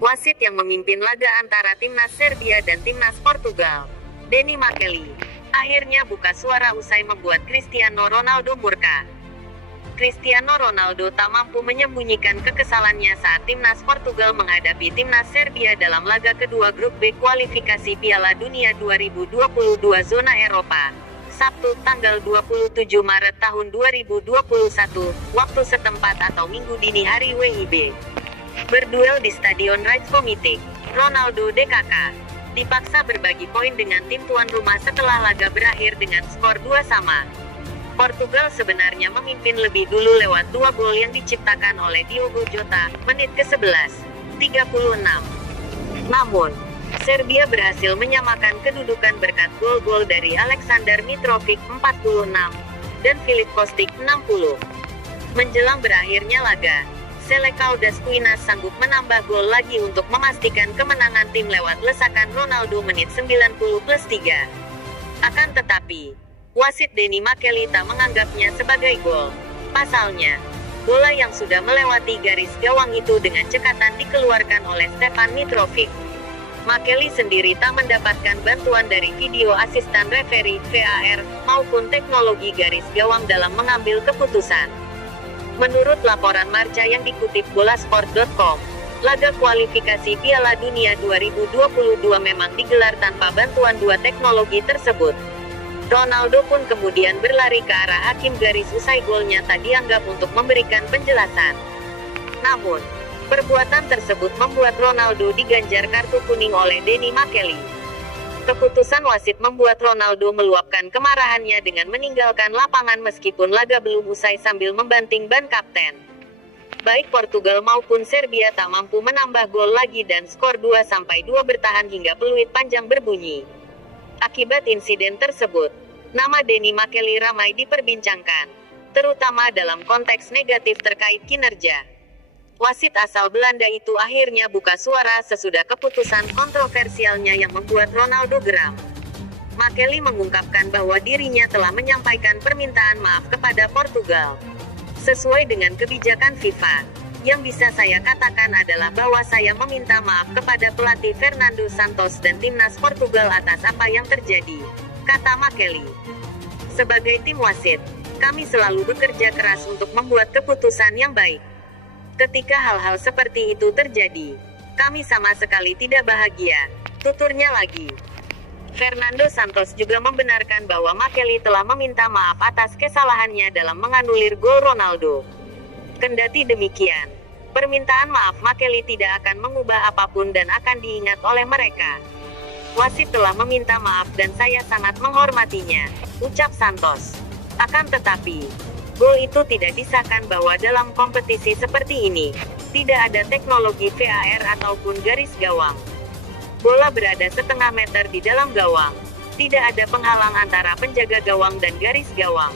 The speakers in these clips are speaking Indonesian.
Wasit yang memimpin laga antara timnas Serbia dan timnas Portugal, Denny Makely, akhirnya buka suara usai membuat Cristiano Ronaldo murka. Cristiano Ronaldo tak mampu menyembunyikan kekesalannya saat timnas Portugal menghadapi timnas Serbia dalam laga kedua grup B kualifikasi Piala Dunia 2022 zona Eropa, Sabtu tanggal 27 Maret tahun 2021, waktu setempat atau Minggu dini hari WIB. Berduel di Stadion Rijkskomité, Ronaldo DKK dipaksa berbagi poin dengan tim tuan rumah setelah laga berakhir dengan skor 2-2. Portugal sebenarnya memimpin lebih dulu lewat 2 gol yang diciptakan oleh Diogo Jota, menit ke-11, 36. Namun, Serbia berhasil menyamakan kedudukan berkat gol-gol dari Aleksandar Mitrovic 46 dan Filip Kostic 60. Menjelang berakhirnya laga, Selekau Daskuinas sanggup menambah gol lagi untuk memastikan kemenangan tim lewat lesakan Ronaldo menit 90+3. Akan tetapi, wasit Denny Makely tak menganggapnya sebagai gol. Pasalnya, bola yang sudah melewati garis gawang itu dengan cekatan dikeluarkan oleh Stefan Mitrovic. Makely sendiri tak mendapatkan bantuan dari video asisten referee (VAR) maupun teknologi garis gawang dalam mengambil keputusan. Menurut laporan Marca yang dikutip bolasport.com, laga kualifikasi Piala Dunia 2022 memang digelar tanpa bantuan dua teknologi tersebut. Ronaldo pun kemudian berlari ke arah hakim garis usai golnya tak dianggap untuk memberikan penjelasan. Namun, perbuatan tersebut membuat Ronaldo diganjar kartu kuning oleh Denny Makely. Keputusan wasit membuat Ronaldo meluapkan kemarahannya dengan meninggalkan lapangan meskipun laga belum usai sambil membanting ban kapten. Baik Portugal maupun Serbia tak mampu menambah gol lagi dan skor 2-2 bertahan hingga peluit panjang berbunyi. Akibat insiden tersebut, nama Denny Makely ramai diperbincangkan, terutama dalam konteks negatif terkait kinerja. Wasit asal Belanda itu akhirnya buka suara sesudah keputusan kontroversialnya yang membuat Ronaldo geram. Makely mengungkapkan bahwa dirinya telah menyampaikan permintaan maaf kepada Portugal. Sesuai dengan kebijakan FIFA, yang bisa saya katakan adalah bahwa saya meminta maaf kepada pelatih Fernando Santos dan timnas Portugal atas apa yang terjadi, kata Makely. Sebagai tim wasit, kami selalu bekerja keras untuk membuat keputusan yang baik. Ketika hal-hal seperti itu terjadi, kami sama sekali tidak bahagia, tuturnya lagi. Fernando Santos juga membenarkan bahwa Makely telah meminta maaf atas kesalahannya dalam menganulir gol Ronaldo. Kendati demikian, permintaan maaf Makely tidak akan mengubah apapun dan akan diingat oleh mereka. Wasit telah meminta maaf dan saya sangat menghormatinya, ucap Santos. Akan tetapi, gol itu tidak disahkan bahwa dalam kompetisi seperti ini, tidak ada teknologi VAR ataupun garis gawang. Bola berada setengah meter di dalam gawang. Tidak ada penghalang antara penjaga gawang dan garis gawang.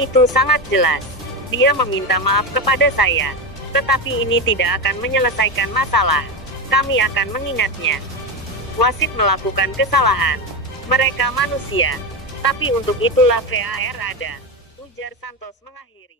Itu sangat jelas. Dia meminta maaf kepada saya. Tetapi ini tidak akan menyelesaikan masalah. Kami akan mengingatnya. Wasit melakukan kesalahan. Mereka manusia. Tapi untuk itulah VAR ada, ujar Santos mengakhiri.